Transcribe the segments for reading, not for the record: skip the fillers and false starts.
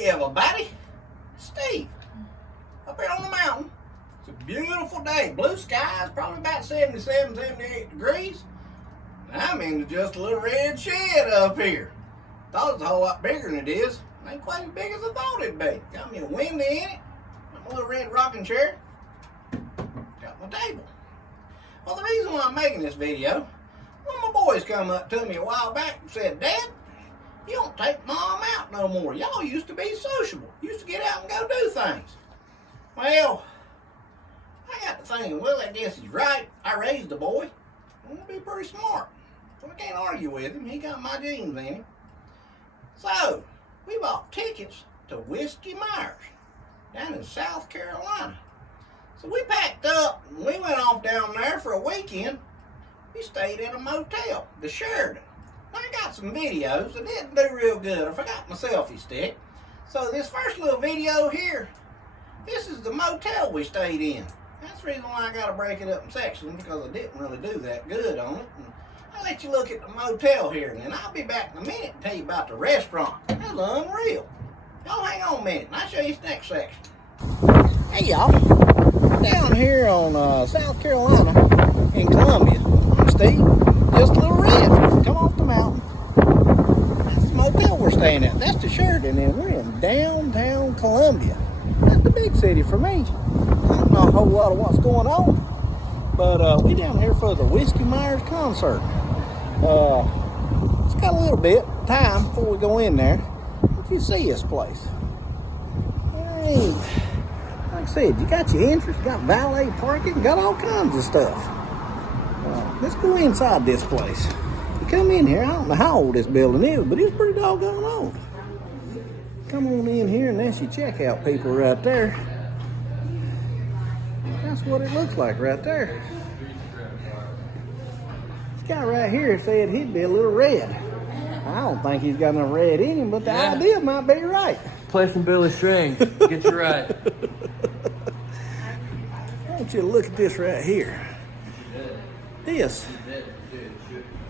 Hey everybody, Steve, up here on the mountain. It's a beautiful day, blue skies, probably about 77, 78 degrees. And I'm in just a little red shed up here. Thought it was a whole lot bigger than it is. It ain't quite as big as I thought it'd be. Got me a window in it, got my little red rocking chair, got my table. Well, the reason why I'm making this video, one of my boys come up to me a while back and said, "Dad, you don't take Mom out no more. Y'all used to be sociable. Used to get out and go do things." Well, I got to thinking, well, I guess he's right. I raised the boy. I'm going to be pretty smart. So I can't argue with him. He got my genes in him. So, we bought tickets to Whiskey Myers down in South Carolina. So we packed up and we went off down there for a weekend. We stayed at a motel, the Sheridan. I got some videos that didn't do real good. I forgot my selfie stick. So this first little video here, this is the motel we stayed in. That's the reason why I got to break it up in sections, because I didn't really do that good on it. And I'll let you look at the motel here, and then I'll be back in a minute and tell you about the restaurant. That's unreal. Y'all hang on a minute, and I'll show you this next section. Hey y'all, down here on South Carolina in Columbia. I'm Steve, just a little red. Come off the mountain. That's the motel we're staying at. That's the Sheridan, and we're in downtown Columbia. That's the big city for me. I don't know a whole lot of what's going on, but we down here for the Whiskey Myers concert. It's got a little bit of time before we go in there. If you see this place, hey, like I said, you got your entrance, you got valet parking, got all kinds of stuff. Let's go inside this place. You come in here, I don't know how old this building is, but it's pretty doggone old. Come on in here, and that's your checkout people right there. That's what it looks like right there. This guy right here said he'd be a little red. I don't think he's got no red in him, but the idea might be right. Play some Billy String. Get you right. I want you to look at this right here. This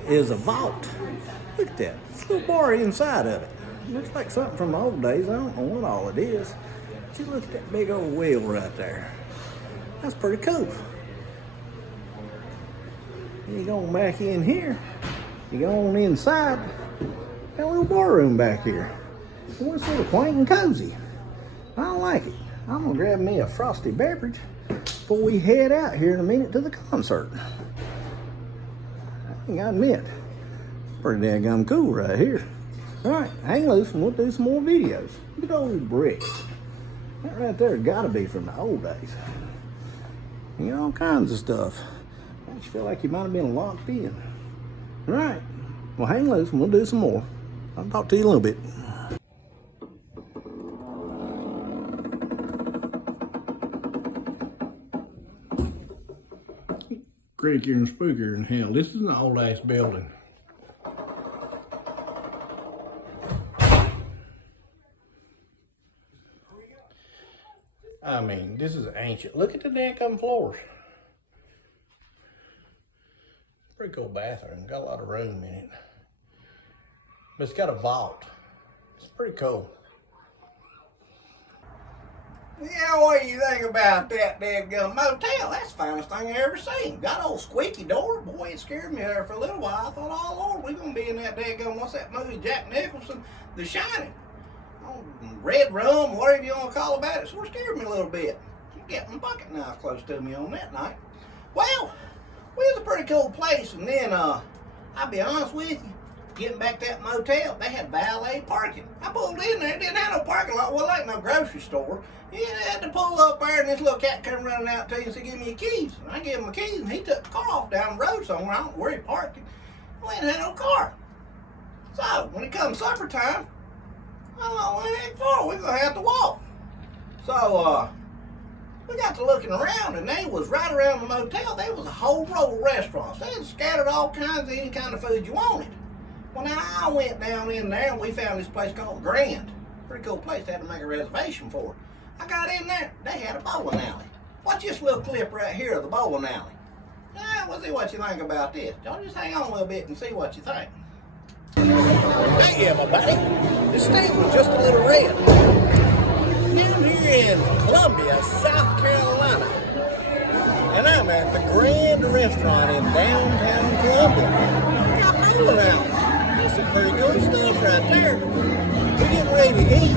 is a vault. Look at that. It's a little bar inside of it. Looks like something from the old days. I don't know what all it is. But you look at that big old wheel right there. That's pretty cool. You go back in here. You go on inside. Got a little bar room back here. Boy, it's sort of quaint and cozy. I don't like it. I'm gonna grab me a frosty beverage before we head out here in a minute to the concert. I gotta admit, pretty daggum cool right here. Alright, hang loose and we'll do some more videos. Look at old bricks. That right there gotta be from the old days. You know, all kinds of stuff. Makes you feel like you might have been locked in. Alright, well hang loose and we'll do some more. I'll talk to you in a little bit. Creakier and spookier than hell. This is an old ass building. I mean, this is ancient. Look at the damn floors. Pretty cool bathroom. Got a lot of room in it. But it's got a vault. It's pretty cool. Yeah, what do you think about that daggum motel? That's the finest thing I ever seen. Got old squeaky door. Boy, it scared me there for a little while. I thought, oh Lord, we're gonna be in that daggum, what's that movie, Jack Nicholson, The Shining. Oh, red rum, whatever you want to call about it. Sort of scared me a little bit. You get my bucket knife close to me on that night. Well, it was a pretty cool place, and then I'll be honest with you, getting back to that motel, they had valet parking. I pulled in there, didn't have no parking lot, well, like no grocery store. You had to pull up there, and this little cat come running out to you and said, "Give me your keys." And I gave him my keys, and he took the car off down the road somewhere. I don't know where he parked it. We ain't had no car. So, when it comes supper time, I thought, what the heck for? We're going to have to walk. So, we got to looking around, and they was right around the motel. There was a whole row of restaurants. They had scattered all kinds of any kind of food you wanted. Well, now I went down in there, and we found this place called the Grand. Pretty cool place. Had to make a reservation for it. I got in there. They had a bowling alley. Watch this little clip right here of the bowling alley. We'll see what you think about this. Y'all just hang on a little bit and see what you think. Hey everybody, this Steve was just a little red. Columbia, South Carolina. And I'm at the Grand Restaurant in downtown Columbia. Got bowling alleys. That's some pretty cool stuff right there. We're getting ready to eat.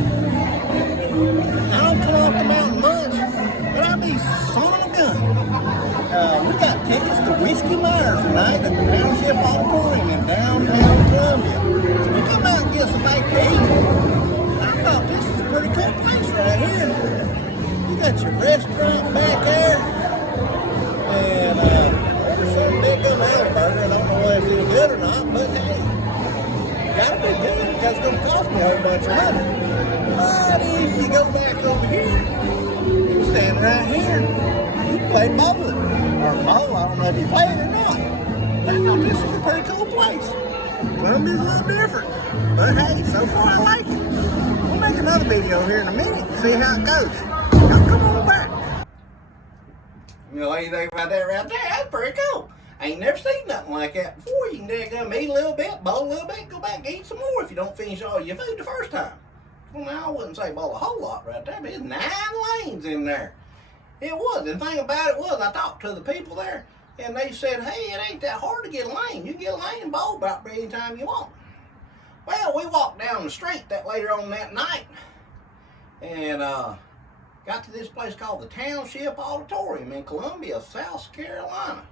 I don't come off the mountain much, but I be son of a gun. We got tickets to Whiskey Myers tonight at the Township Auditorium in downtown Columbia. So we come out and get some bite to eat. I thought this is a pretty cool place right here. You got your restaurant back there. And ordered some big gum alley burger. I don't know whether it's any good or not, but hey, gotta be good because it's gonna cost me a whole bunch of money. But if you go back over here, you stand right here, you play bowling. Or bowl, I don't know if you play it or not. I thought this was a pretty cool place. Columbia's a little different. But hey, so far I like it. We'll make another video here in a minute and see how it goes. Now come on back. You know anything about that right there? That's pretty cool. I ain't never seen nothing like that before. You can eat a little bit, bowl a little bit, go back and eat some more if you don't finish all your food the first time. Well, now I wouldn't say bowl a whole lot right there, but it's 9 lanes in there. It was. And the thing about it was, I talked to the people there, and they said, hey, it ain't that hard to get a lane. You can get a lane and bowl about any time you want. Well, we walked down the street that later on that night, and got to this place called the Township Auditorium in Columbia, South Carolina.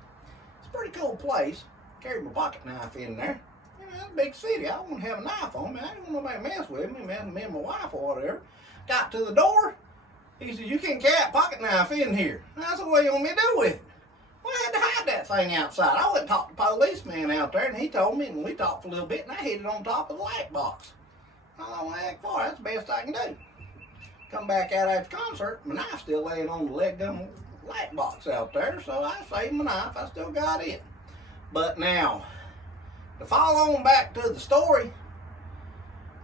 It's a pretty cool place. Carried my pocket knife in there. You know, it's a big city. I wouldn't have a knife on me. I didn't want nobody to mess with me, me and my wife or whatever. Got to the door. He said, you can't carry a pocket knife in here. And I said, what do you want me to do with it? Well, I had to hide that thing outside. I went and talked to the policeman out there, and he told me, and we talked for a little bit, and I hid it on top of the light box. I don't want to act for it. That's the best I can do. Come back out after the concert, my knife's still laying on the leg gun light box out there, so I saved my knife. I still got it. But now, to follow on back to the story,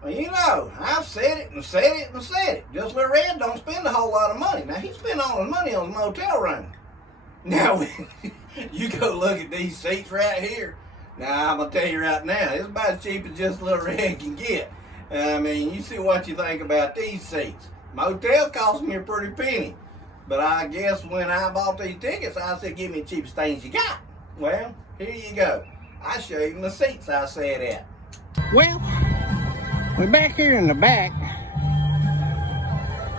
well, you know, I've said it and said it and said it. Just Little Red don't spend a whole lot of money. Now, he spent all his money on his motel room. Now, you go look at these seats right here. Now, I'm going to tell you right now, it's about as cheap as Just Little Red can get. I mean, you see what you think about these seats. Motels cost me a pretty penny. But I guess when I bought these tickets, I said, give me the cheapest things you got. Well, here you go. I'll show you the seats I sat at. Well, we're back here in the back.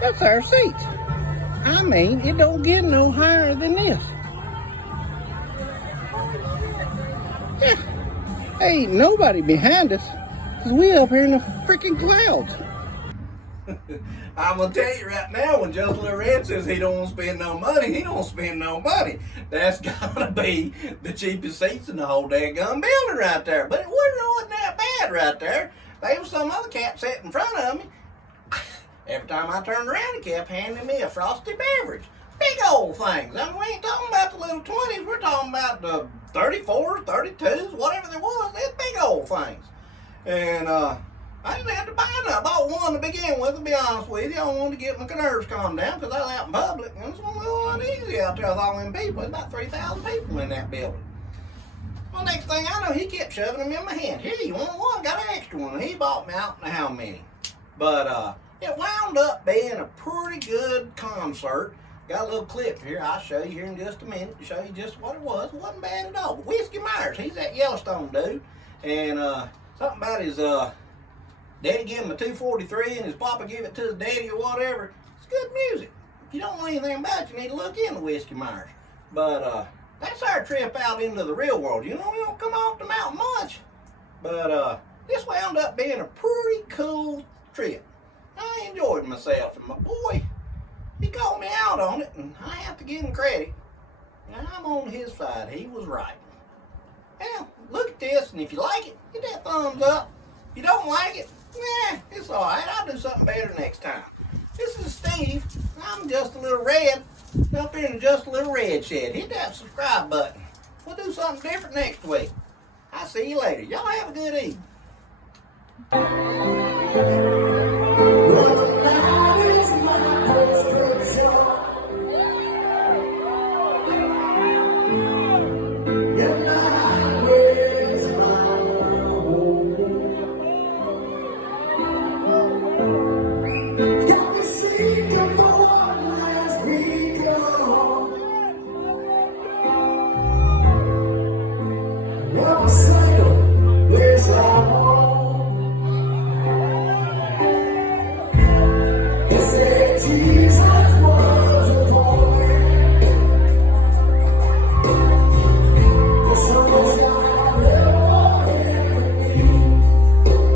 That's our seats. I mean, it don't get no higher than this. Yeah. Ain't nobody behind us, 'cause we up here in the freaking clouds. I'm gonna tell you right now, when Just Little Red says he don't want to spend no money, he don't spend no money. That's gotta be the cheapest seats in the whole daggone building right there. But it wasn't that bad right there. There was some other cat sitting in front of me. Every time I turned around, he kept handing me a frosty beverage. Big old things. I mean, we ain't talking about the little 20s. We're talking about the 34s, 32s, whatever there was. They're big old things. And I didn't have to buy none. I bought one to begin with, to be honest with you. I wanted to get my nerves calmed down because I was out in public. And it's a little uneasy out there with all them people. There's about 3,000 people in that building. Well, next thing I know, he kept shoving them in my hand. Here, you want one? Got an extra one. And he bought me out in how many. But it wound up being a pretty good concert. Got a little clip here. I'll show you here in just a minute to show you just what it was. It wasn't bad at all. But Whiskey Myers, he's that Yellowstone dude. And something about his daddy gave him a 243 and his papa gave it to his daddy or whatever. It's good music. If you don't know anything about it, you need to look into Whiskey Myers. But that's our trip out into the real world. You know, we don't come off the mountain much. But this wound up being a pretty cool trip. I enjoyed myself, and my boy, he called me out on it, and I have to give him credit. I'm on his side. He was right. Well, look at this, and if you like it, hit that thumbs up. If you don't like it, it's all right. I'll do something better next time. This is Steve. I'm Just a Little Red, up here in the Just a Little Red shed. Hit that subscribe button. We'll do something different next week. I'll see you later. Y'all have a good evening. Got me seeking for what lies Jesus.